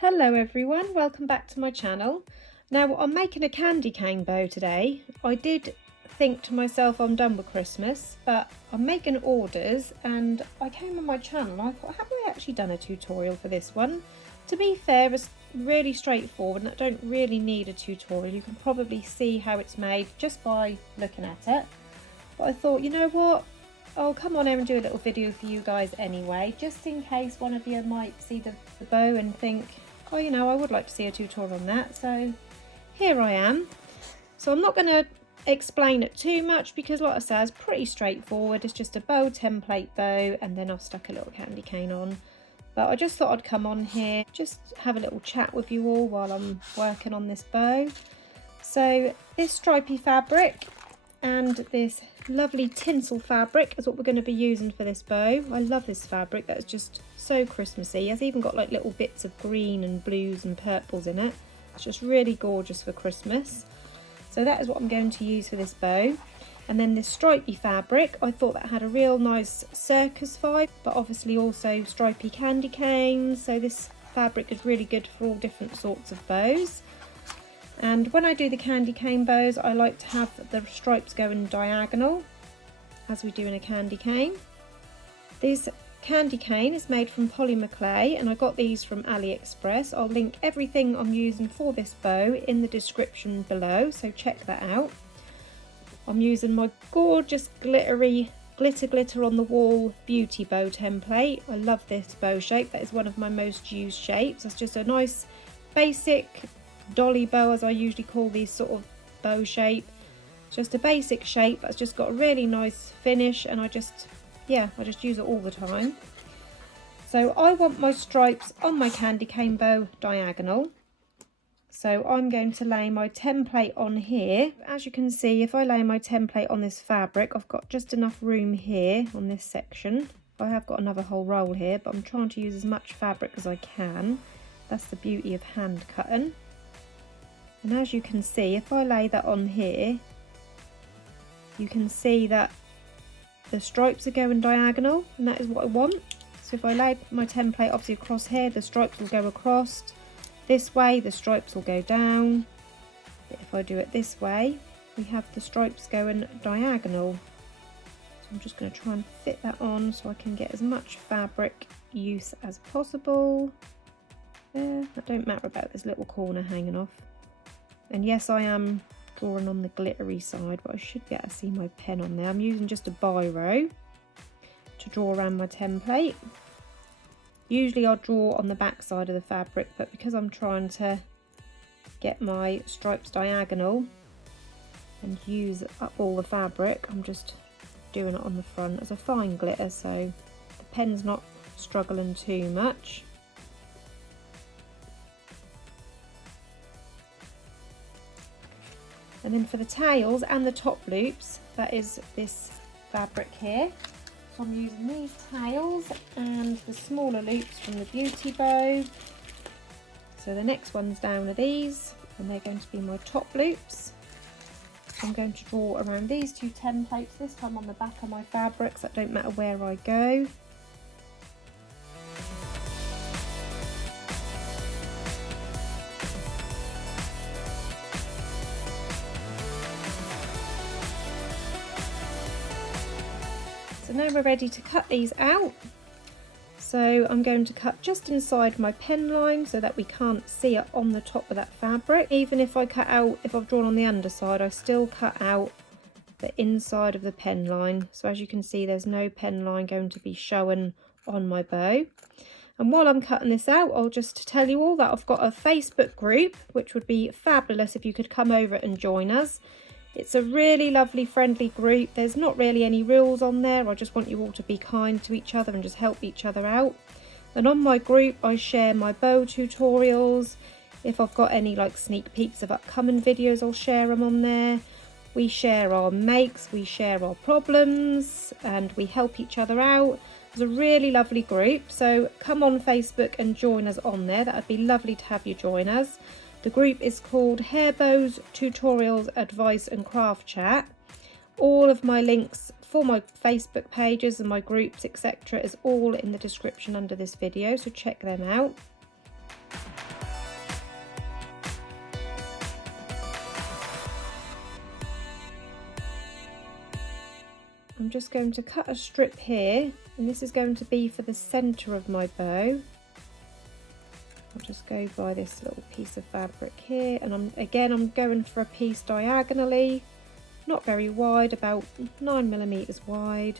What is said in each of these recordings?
Hello everyone, welcome back to my channel. Now I'm making a candy cane bow today. I did think to myself I'm done with Christmas, but I'm making orders and I came on my channel and I thought, have I actually done a tutorial for this one? To be fair, it's really straightforward and I don't really need a tutorial. You can probably see how it's made just by looking at it. But I thought, you know what? I'll come on here and do a little video for you guys anyway, just in case one of you might see the bow and think, oh, you know, I would like to see a tutorial on that. So here I am. So I'm not going to explain it too much because, like I said, it's pretty straightforward. It's just a bow template bow and then I've stuck a little candy cane on. But I just thought I'd come on here, just have a little chat with you all while I'm working on this bow. So this stripy fabric and this lovely tinsel fabric is what we're going to be using for this bow. I love this fabric, that's just so Christmassy. It's even got like little bits of green and blues and purples in it. It's just really gorgeous for Christmas. So that is what I'm going to use for this bow. And then this stripy fabric, I thought that had a real nice circus vibe, but obviously also stripy candy canes. So this fabric is really good for all different sorts of bows. And when I do the candy cane bows, I like to have the stripes going diagonal, as we do in a candy cane. This candy cane is made from polymer clay, and I got these from AliExpress. I'll link everything I'm using for this bow in the description below, so check that out. I'm using my gorgeous glittery glitter on the wall beauty bow template. I love this bow shape. That is one of my most used shapes. It's just a nice basic dolly bow, as I usually call these sort of bow shape. It's just a basic shape that's just got a really nice finish, and I just use it all the time. So I want my stripes on my candy cane bow diagonal, so I'm going to lay my template on here. As you can see, if I lay my template on this fabric, I've got just enough room here on this section. I have got another whole roll here, but I'm trying to use as much fabric as I can. That's the beauty of hand cutting. And as you can see, if I lay that on here, you can see that the stripes are going diagonal, and that is what I want. So if I lay my template obviously across here, the stripes will go across. This way, the stripes will go down. But if I do it this way, we have the stripes going diagonal. So I'm just going to try and fit that on so I can get as much fabric use as possible. There, that don't matter about this little corner hanging off. And yes, I am drawing on the glittery side, but I should be able to see my pen on there. I'm using just a biro to draw around my template. Usually I'll draw on the back side of the fabric, but because I'm trying to get my stripes diagonal and use up all the fabric, I'm just doing it on the front as a fine glitter, so the pen's not struggling too much. And then for the tails and the top loops, that is this fabric here. So I'm using these tails and the smaller loops from the beauty bow. So the next ones down are these, and they're going to be my top loops. So I'm going to draw around these two templates, this time on the back of my fabrics. That don't matter where I go. So now we're ready to cut these out. So I'm going to cut just inside my pen line so that we can't see it on the top of that fabric. Even if I cut out, if I've drawn on the underside, I still cut out the inside of the pen line. So as you can see, there's no pen line going to be showing on my bow. And while I'm cutting this out, I'll just tell you all that I've got a Facebook group, which would be fabulous if you could come over and join us. It's a really lovely, friendly group. There's not really any rules on there. I just want you all to be kind to each other and just help each other out. And on my group, I share my bow tutorials. If I've got any like sneak peeks of upcoming videos, I'll share them on there. We share our makes, we share our problems, and we help each other out. It's a really lovely group. So come on Facebook and join us on there. That would be lovely to have you join us. The group is called Hair Bows, Tutorials, Advice and Craft Chat. All of my links for my Facebook pages and my groups, etc. is all in the description under this video, so check them out. I'm just going to cut a strip here, and this is going to be for the centre of my bow. I'll just go by this little piece of fabric here, and I'm going for a piece diagonally, not very wide, about 9mm wide.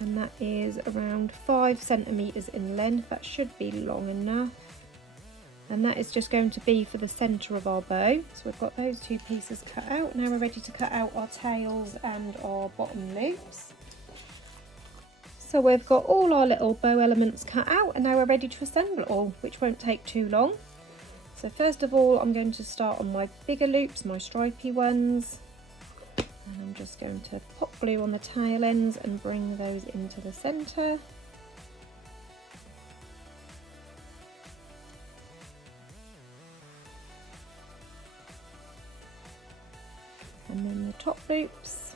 And that is around 5 centimetres in length. That should be long enough. And that is just going to be for the centre of our bow. So we've got those two pieces cut out. Now we're ready to cut out our tails and our bottom loops. So we've got all our little bow elements cut out, and now we're ready to assemble it all, which won't take too long. So first of all, I'm going to start on my bigger loops, my stripy ones. And I'm just going to pop glue on the tail ends and bring those into the centre. And then the top loops.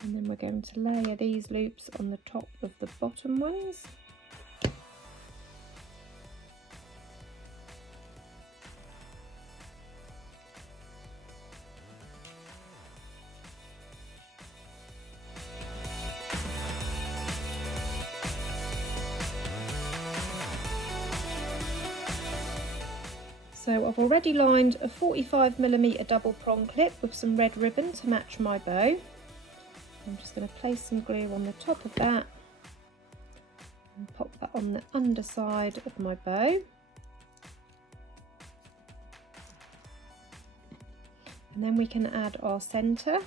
And then we're going to layer these loops on the top of the bottom ones. So I've already lined a 45mm double prong clip with some red ribbon to match my bow. I'm just going to place some glue on the top of that and pop that on the underside of my bow. And then we can add our centre.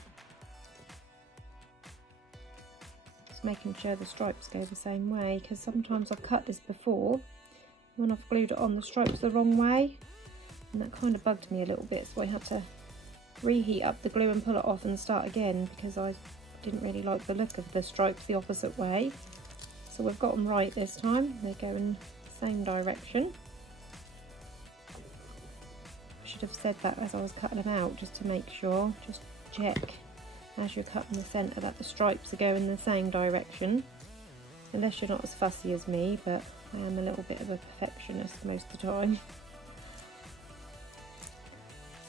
Just making sure the stripes go the same way, because sometimes I've cut this before. When I've glued it on, the stripes the wrong way. And that kind of bugged me a little bit, so I had to reheat up the glue and pull it off and start again, because I didn't really like the look of the stripes the opposite way. So we've got them right this time. They go in the same direction. I should have said that as I was cutting them out, just to make sure. Just check as you're cutting the centre that the stripes are going the same direction. Unless you're not as fussy as me, but I am a little bit of a perfectionist most of the time.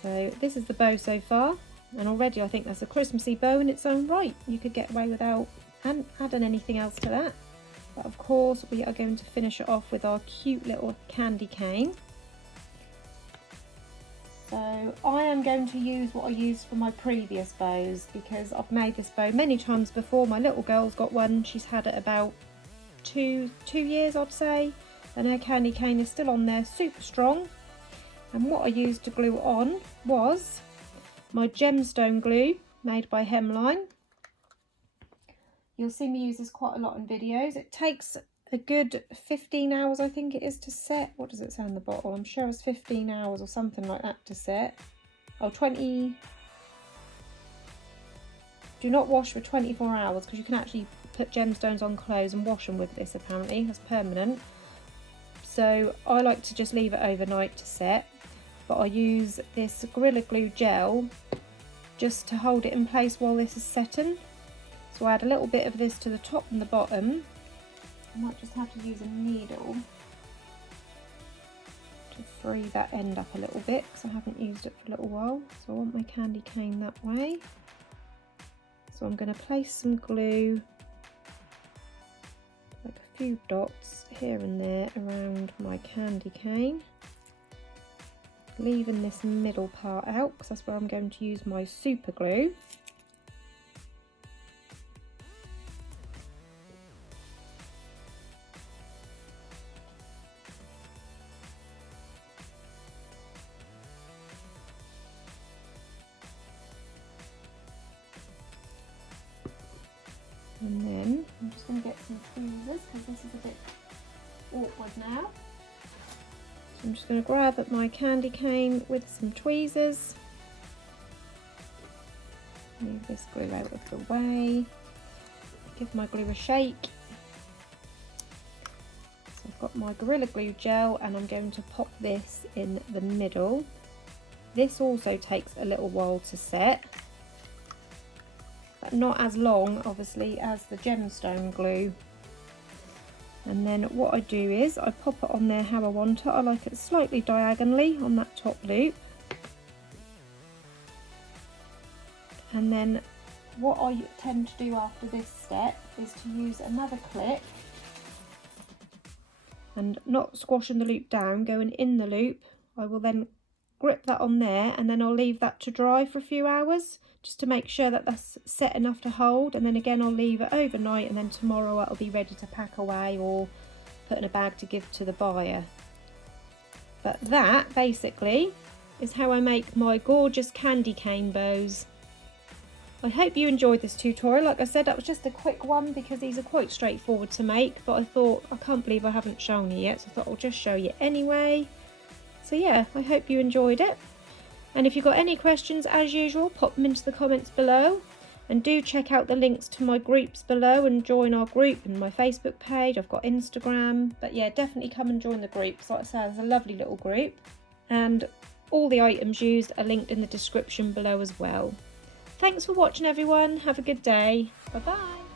So this is the bow so far, and already I think that's a Christmassy bow in its own right. You could get away without adding anything else to that. But of course we are going to finish it off with our cute little candy cane. So I am going to use what I used for my previous bows, because I've made this bow many times before. My little girl's got one, she's had it about two years I'd say, and her candy cane is still on there, super strong. And what I used to glue on was my gemstone glue made by Hemline. You'll see me use this quite a lot in videos. It takes a good 15 hours, I think it is, to set. What does it say on the bottle? I'm sure it's 15 hours or something like that to set. Oh, 20. Do not wash for 24 hours, because you can actually put gemstones on clothes and wash them with this apparently. That's permanent. So I like to just leave it overnight to set. But I use this Gorilla Glue gel just to hold it in place while this is setting. So I add a little bit of this to the top and the bottom. I might just have to use a needle to free that end up a little bit, because I haven't used it for a little while. So I want my candy cane that way. So I'm going to place some glue, like a few dots here and there around my candy cane. Leaving this middle part out, because that's where I'm going to use my super glue. And then I'm just going to get some tweezers, because this is a bit awkward now. So I'm just going to grab at my candy cane with some tweezers. Move this glue out of the way. Give my glue a shake. So I've got my Gorilla Glue gel, and I'm going to pop this in the middle. This also takes a little while to set. but not as long obviously as the gemstone glue. And then what I do is I pop it on there how I want it. I like it slightly diagonally on that top loop. And then what I tend to do after this step is to use another clip and not squashing the loop down, going in the loop. I will then grip that on there, and then I'll leave that to dry for a few hours just to make sure that that's set enough to hold, and then again I'll leave it overnight, and then tomorrow it'll be ready to pack away or put in a bag to give to the buyer. But that basically is how I make my gorgeous candy cane bows. I hope you enjoyed this tutorial. Like I said, that was just a quick one because these are quite straightforward to make, but I thought, I can't believe I haven't shown you yet, so I thought I'll just show you anyway. So yeah, I hope you enjoyed it. And if you've got any questions, as usual, pop them into the comments below. And do check out the links to my groups below and join our group and my Facebook page. I've got Instagram. But yeah, definitely come and join the group. Like I said, it's a lovely little group. And all the items used are linked in the description below as well. Thanks for watching, everyone. Have a good day. Bye bye.